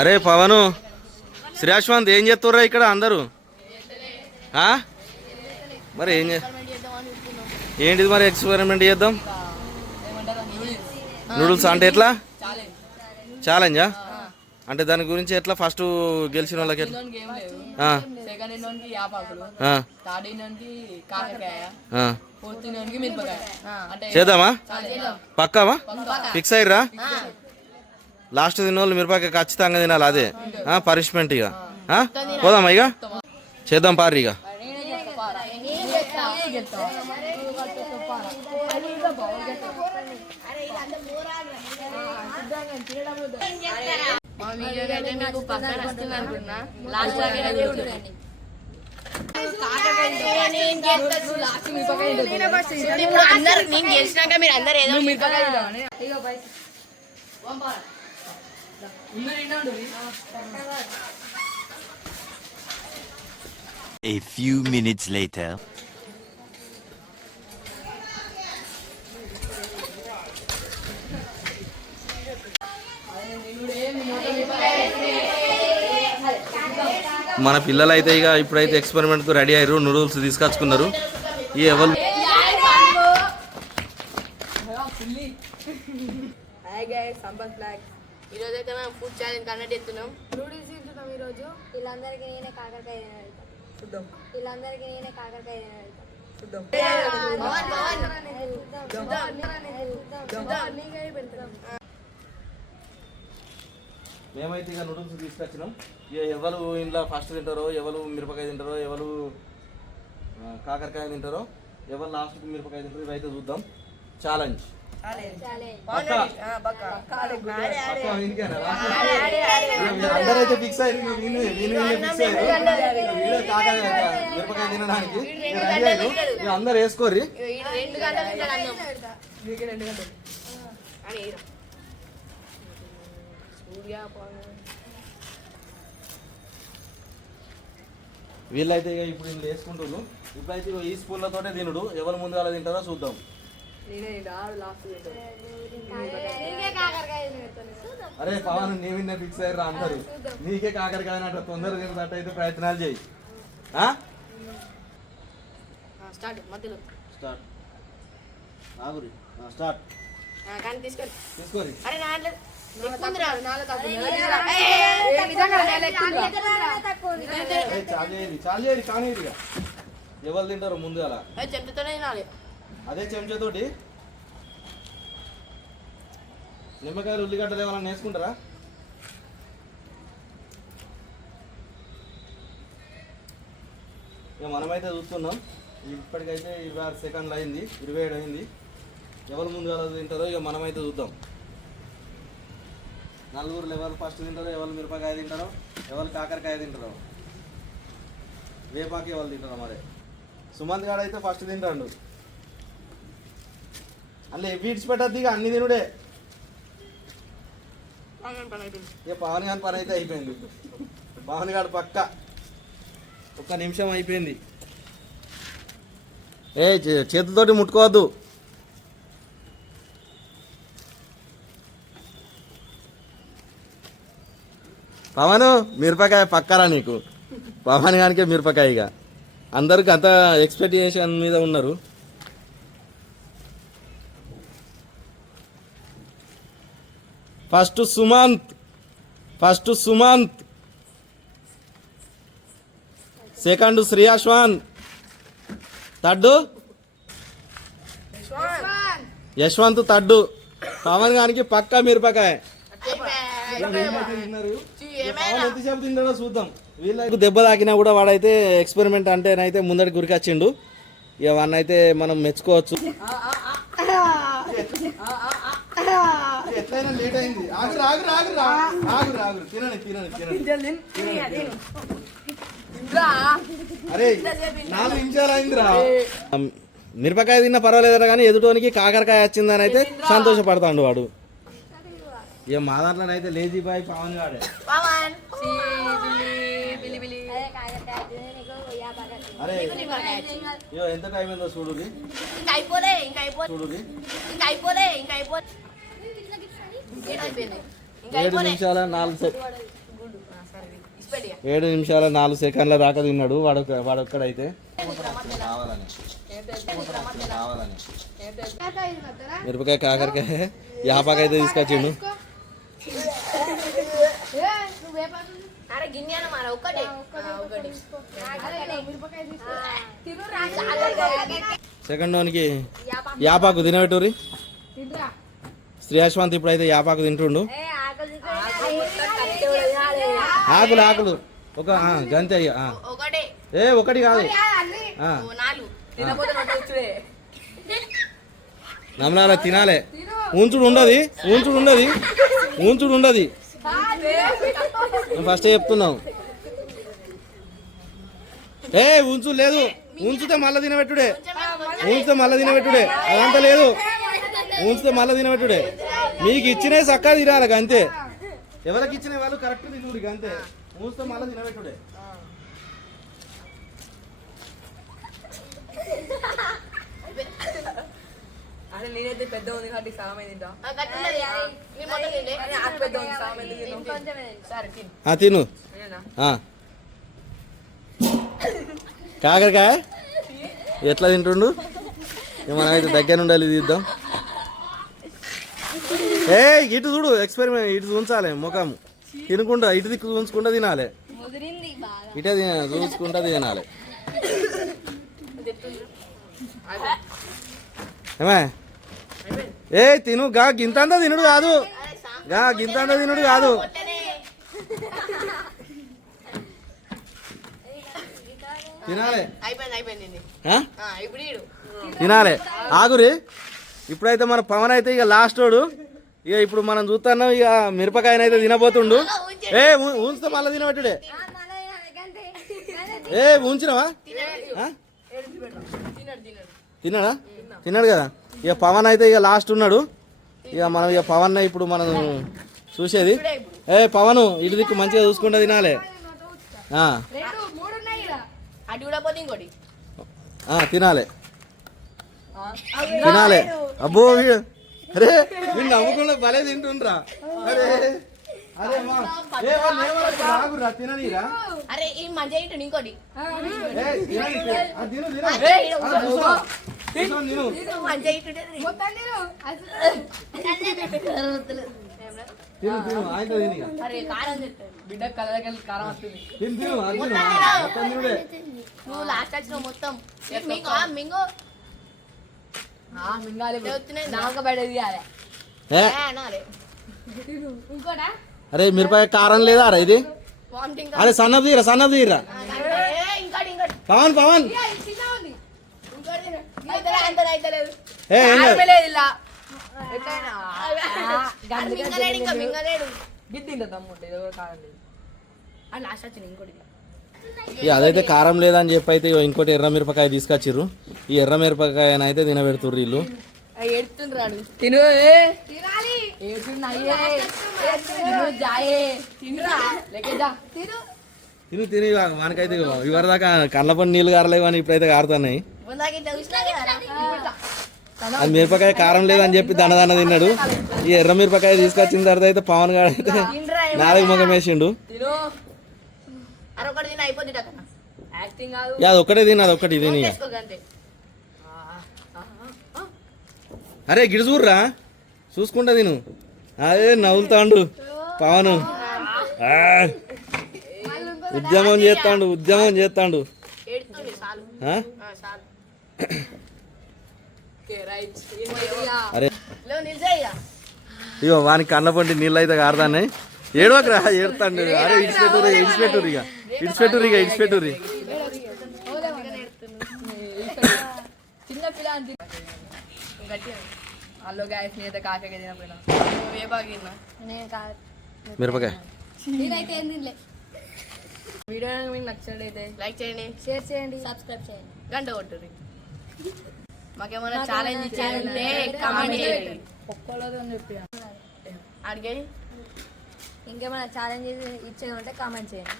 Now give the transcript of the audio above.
అరే పవను శ్రీయాశ్వంత్ ఏం చేస్తుర్రా ఇక్కడ అందరూ? మరి ఏంటిది మరి ఎక్స్పెరిమెంట్ చేద్దాం? నూడిల్స్ అంటే ఎట్లా ఛాలెంజా? అంటే దాని గురించి ఎట్లా ఫస్ట్ గెలిచిన వాళ్ళకి ఎట్లా చేద్దామా? పక్కామా? ఫిక్స్ అయ్యరా? లాస్ట్ తిన్న వాళ్ళు మిరపకాయ ఖచ్చితంగా తినాలి, అదే పనిష్మెంట్. ఇక పోదామా? ఇక చేద్దాం పారి. ఇక A few minutes later. మన పిల్లలు అయితే ఇక ఇప్పుడైతే ఎక్స్పెరిమెంట్కు రెడీ అయ్యారు, నూడిల్స్ తీసుకొచ్చుకున్నారు. ఈ ఎవరు ఈరోజు అయితే మేము ఫుడ్ ఛాలెంజ్ కండక్ట్ చేస్తున్నాం. నూడిల్స్ తింటున్నాం ఈరోజు. వీళ్ళందరికీ నేనే కాకరకాయ చూద్దాం. వీళ్ళందరికీ నేనే కాకరకాయ చూద్దాం. మేమైతే ఇక నూడిల్స్ తీసుకొచ్చినాం. ఎవరు ఇంట్లో ఫస్ట్ తింటారో, ఎవరు మిరపకాయ తింటారో, ఎవరు కాకరకాయ తింటారో, ఎవరు లాస్ట్ మిరపకాయ తింటారో ఇవైతే చూద్దాం. ఛాలెంజ్ అందరైతే ఫిక్స్ అయ్యారు మిరపకాయ తినడానికి. అందరు వేసుకోర్రి. వీళ్ళైతే ఇక ఇప్పుడు వీళ్ళు వేసుకుంటున్నారు. ఇప్పుడైతే ఈ స్పూన్లతోటే తినుడు. ఎవరు ముందు అలా తింటారో చూద్దాం. అరే పవన్ నీ విన్న ఫిక్స్ అయ్యారా అందరు? నీకే కాకరకాయ అట్లా తొందరగా తినట్టు అయితే ప్రయత్నాలు చేయి. తీసుకోరి. చాలు కానీ ఎవరు తింటారు ముందు అలా? అదే చెంచాతోటి నిమ్మకాయలు ఉల్లిగడ్డలు ఏమైనా వేసుకుంటారా? ఇక మనమైతే చూస్తున్నాం. ఇప్పటికైతే 26 సెకండ్లు అయింది, 27 అయింది. ఎవరు ముందు ఎలా తింటారో ఇక మనమైతే చూద్దాం. నలుగురు ఎవరు ఫస్ట్ తింటారో, ఎవరు మిరపకాయ తింటారో, ఎవరు కాకరకాయ తింటారో, వేపాకి ఎవరు తింటారో. మరి సుమంత్ గారు అయితే ఫస్ట్ తింటాడు. అందులో ఎవిడ్స్ పెట్టద్దు, ఇక అన్ని తినుడే. ఇక పవన్ గారి పని అయితే అయిపోయింది. పవన్ గారు పక్క 1 నిమిషం అయిపోయింది. చేతులతోటి ముట్టుకోవద్దు. పవన్ మిరపకాయ పక్కరా నీకు. పవన్ గానికే మిరపకాయ. ఇక అందరికి అంత ఎక్స్పెక్టేషన్ మీద ఉన్నారు. First Sumanth, second Sriyashwan, third Yashwanth, third Pavan గారికి పక్కా మిరపకాయ. ఎంతసేపు తింటాడో చూద్దాం. వీళ్ళకి దెబ్బ తాకినా కూడా వాడైతే ఎక్స్పెరిమెంట్ అంటేనైతే ముందటి గురికొచ్చిండు. ఇక వాడిని అయితే మనం మెచ్చుకోవచ్చు. ఎట్లయినా లేట్ అయింది. అరే 4 నిమిషాలు అయిందిరా. మిరపకాయ తిన్నా పర్వాలేదురా కానీ ఎదుటోనికి కాకరకాయ వచ్చిందని అయితే సంతోషపడతాడు వాడు. ఇక మా దాంట్లోనైతే లేజీ బాయ్ పవన్ గాడే. అరే ఎంత టైం అయిందో చూడుది. 7 నిమిషాల 4 సెకండ్ల దాకా తిన్నాడు వాడొక్కడైతే. కావాలని మిరపకాయ కాకరకాయ యాపాకైతే తీసుకొచ్చిండు. సెకండ్ వానికి యాపాకు తినబెట్టుర్రి. శ్రీయశ్వంత్ ఇప్పుడైతే యాపాకు తింటుండు. ఆకులు ఒక గంతే అయ్యా. ఒకటి కాదు, నమ్మలాల తినాలే. ఉంచుడు ఉండదు. ఫస్ట్ చెప్తున్నావు. ఉంచు లేదు, ఉంచితే మళ్ళీ తినబెట్టుడే. అదంతా లేదు, ఉంచితే మళ్ళీ తినబెట్టుడే. మీకు ఇచ్చినే చక్కగా తినాలి అంతే. ఎవరికి ఇచ్చిన వాళ్ళు కరెక్ట్ తినుడి అంతే. ఉంచితే మళ్ళీ తినబెట్టుడే. అరే నేనైతే పెద్ద ఉంది కాబట్టి సామాన్ తింటా. తిను. కాకరకాయ ఎట్లా తింటుండు మనమైతే దగ్గర ఉండాలి. తీద్దాం. ఇటు చూడు, ఎక్స్పెరిమెంట్ ఇటు ఉంచాలి. ముఖం తినకుండా ఇటు దిక్కు ఉంచకుండా తినాలి. ఇటే చూసుకుంటా తినాలి. ఏమే తిను. గింతంతా తినుడు కాదు. తినాలి. ఆగురి. ఇప్పుడైతే మన పవన్ అయితే ఇక లాస్ట్ వాడు. ఇక ఇప్పుడు మనం చూస్తున్నాం. ఇక మిరపకాయనైతే తినబోతుండు. ఉంచితే మళ్ళీ తినబెట్టుడే. ఉంచినవా? తిన్నాడు కదా. ఇక పవన్ అయితే ఇక లాస్ట్ ఉన్నాడు. ఇక మనం ఇక పవన్ ఇప్పుడు మనం చూసేది. పవన్ ఇటు దిక్కు మంచిగా చూసుకుంటా తినాలి. తినాలి. అబ్బో అరే వీళ్ళు నవ్వుకుండా భలే తింటుండ్రా. తిననీరా. బిడ్డ కలర్ కారం వస్తుంది. అరే మిరపకాయ కారం లేదా అరే ఇది? అరే సన్నది తీరా. పవన్ అదైతే కారం లేదని చెప్పి అయితే ఇంకోటి ఎర్ర మిరపకాయ తీసుకొచ్చిర్రు. ఈ ఎర్ర మిరపకాయ అయితే తినబెడుతుర్రు వీళ్ళు. తిను తిని మనకైతే ఇవరి దాకా కళ్ళ పని నీళ్ళు కారలేవు అని ఇప్పుడైతే కారుతున్నాయి. అది మిరపకాయ కారం లేదని చెప్పి దండ తిన్నాడు. ఈ ఎర్ర మిరపకాయ తీసుకొచ్చిన తర్వాత అయితే పవన్ గారు అయితే నాలుగు ముఖం వేసిండు. అది ఒక్కటే తిన్నది, ఒక్కటి తిని. అరే గిడి చూర్రా, చూసుకుంటా తిను. అదే నవ్వులుతాండు పవన్. ఉద్యమం చేస్తాండు. అరే ఇగో వానికి కళ్ళ పంటి నీళ్ళు అయితే కారుతాన్నాయి. ఏడవకరా, ఏడుతాండు. అరే ఇడిచిపెట్టుర్రి. చిన్న పిల్ల హలో గాయస్, నేనైతే కాకరకాయ తినపోయినా. మిరపకాయ వీడియో మీకు నచ్చినట్లయితే లైక్ చేయండి, షేర్ చేయండి, సబ్స్క్రైబ్ చేయండి, గంట కొట్టుర్రి. మాకేమైనా ఛాలెంజ్ ఇచ్చేయాలంటే కామెంట్ చేయండి. ఒక్కరోజు అని చెప్పి అడిగే ఇంకేమైనా ఛాలెంజ్ ఇచ్చేదంటే కామెంట్ చేయండి.